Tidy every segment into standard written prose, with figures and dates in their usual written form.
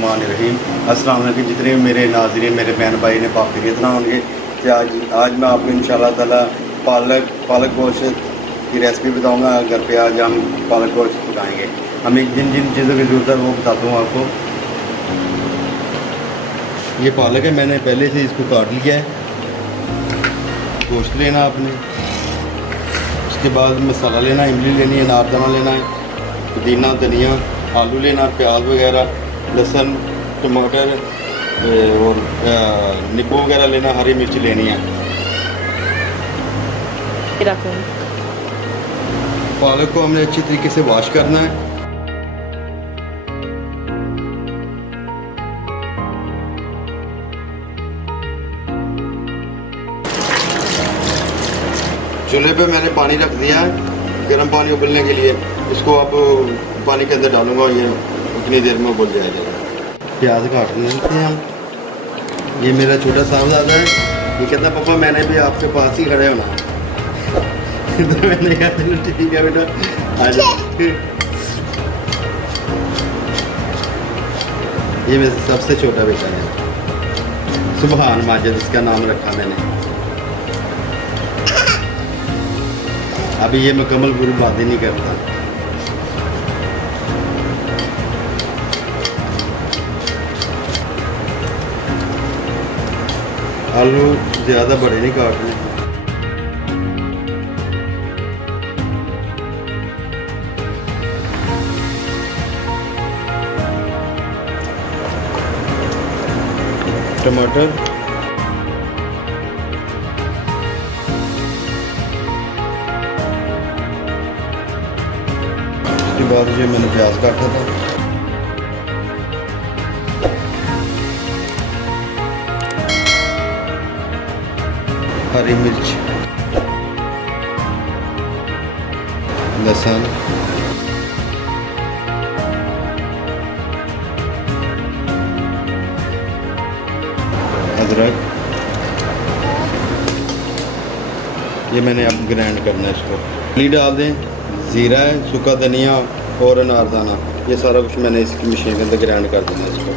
रहीम अस्सलाम वालेकुम। जितने भी मेरे नाज़रीन मेरे बहन भाई ने पाकिस्तान होंगे कि आज मैं आपको इंशाल्लाह ताला पालक गोश्त की रेसिपी बताऊंगा। घर पे आज हम पालक गोश्त पकाएंगे। हमें जिन जिन चीज़ों की ज़रूरत है वो बताता हूँ आपको। ये पालक है, मैंने पहले से इसको काट लिया है। गोश्त लेना आपने, उसके बाद मसाला लेना, इमली लेनी है, अनारदाना लेना है, पुदीना धनिया, आलू लेना, प्याज वगैरह, लहसुन, टमाटर और नींबू वगैरह लेना, हरी मिर्च लेनी है। पालक को हमने अच्छी तरीके से वॉश करना है। चूल्हे पे मैंने पानी रख दिया है गर्म पानी उबलने के लिए। इसको अब पानी के अंदर डालूंगा, ये उतनी देर में उबल जाएगा। प्याज काट लेते हैं हम। ये मेरा छोटा साहबजादा है, ये कहता पापा मैंने भी आपके पास ही खड़े होना। तो मैंने कहा चलो ठीक है बेटा आ जाओ। ये मेरा सबसे छोटा बेटा है, सुबहान माजिद इसका नाम रखा मैंने। अभी ये मुकम्मल पूरी बातें नहीं करता। आलू ज़्यादा बड़े नहीं काटने। टमाटर, उसके बाद जो मैंने प्याज काटा था, हरी मिर्च, लहसुन, अदरक, ये मैंने अब ग्राइंड करना है। इसको ली डाल दें, ज़ीरा है, सूखा धनिया और अनारदाना, ये सारा कुछ मैंने इसकी मशीन के अंदर ग्राइंड कर देना है। इसको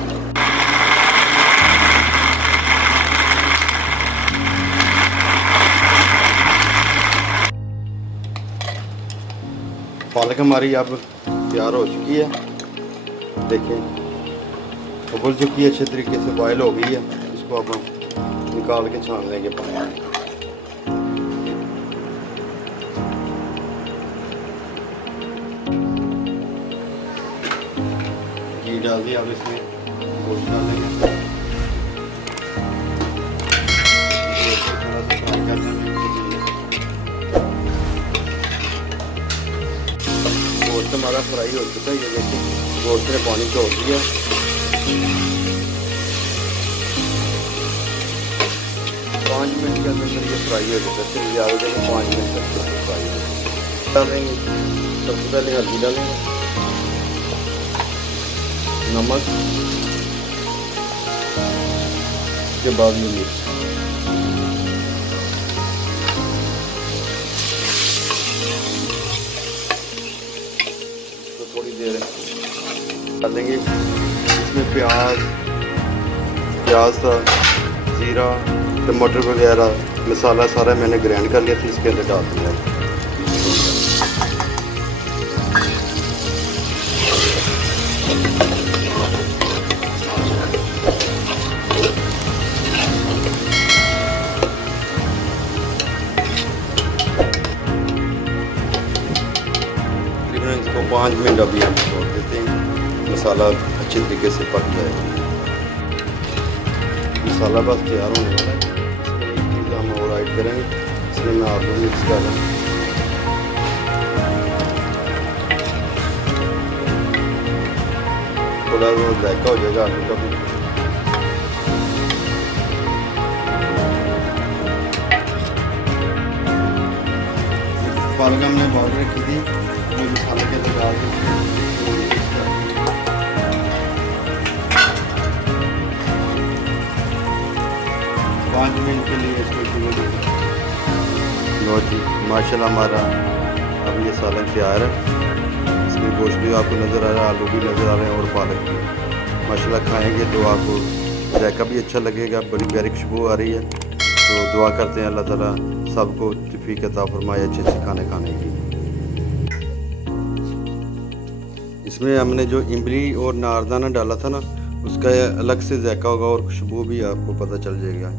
पालक हमारी अब तैयार हो चुकी है। देखें उबल चुकी है, अच्छे तरीके से बॉयल हो गई है। इसको अब हम निकाल के छान लेंगे पानी में। घी डाल दिया, अब इसमें गोश्त डालेंगे। थोड़ा सा फ्राई कर देंगे। गोश्त हमारा फ्राई हो चुका है, ये देखिए गोश्त ने पानी छोड़ दिया। 5 मिनट के अंदर ये फ्राई हो जाता है। फिर ज़्यादा देर 5 मिनट तक फ्राई हो डालेंगे। सबसे पहले हल्दी डालेंगे, नमक, उसके बाद में मिर्च। तो थोड़ी देर डालेंगे। इसमें प्याज था, ज़ीरा, टमाटर वगैरह मसाला सारा मैंने ग्राइंड कर लिया था, इसके अंदर डाल दिया। तकरीबन इसको 5 मिनट अभी हम छोड़ देते हैं, मसाला अच्छे तरीके से पक जाएगा। मसाला बस तैयार होने वाला है। इसमें एक चीज़ हम और ऐड करेंगे, इसमें मैं आलू मिक्स कर रहा हूँ। थोड़ा वो जायका हो जाएगा आलू का भी। पालक हमने बॉयल रखी थी, वो मसाले के अंदर डाल के 5 मिनट के लिए इसको छोड़ दें। लो जी माशाल्लाह हमारा अब ये सालन तैयार है। इसमें गोश्त भी आपको नज़र आ रहा है, आलू भी नज़र आ रहे हैं और पालक भी। माशाल्लाह खाएंगे तो आपको जायका भी अच्छा लगेगा, बड़ी प्यारी खुशबू आ रही है। तो दुआ करते हैं अल्लाह ताला सबको तौफीक अता फरमाए अच्छे अच्छे खाने खाने की। इसमें हमने जो इमली और नारदाना डाला था ना, उसका अलग से जायका होगा और खुशबू भी आपको पता चल जाएगा।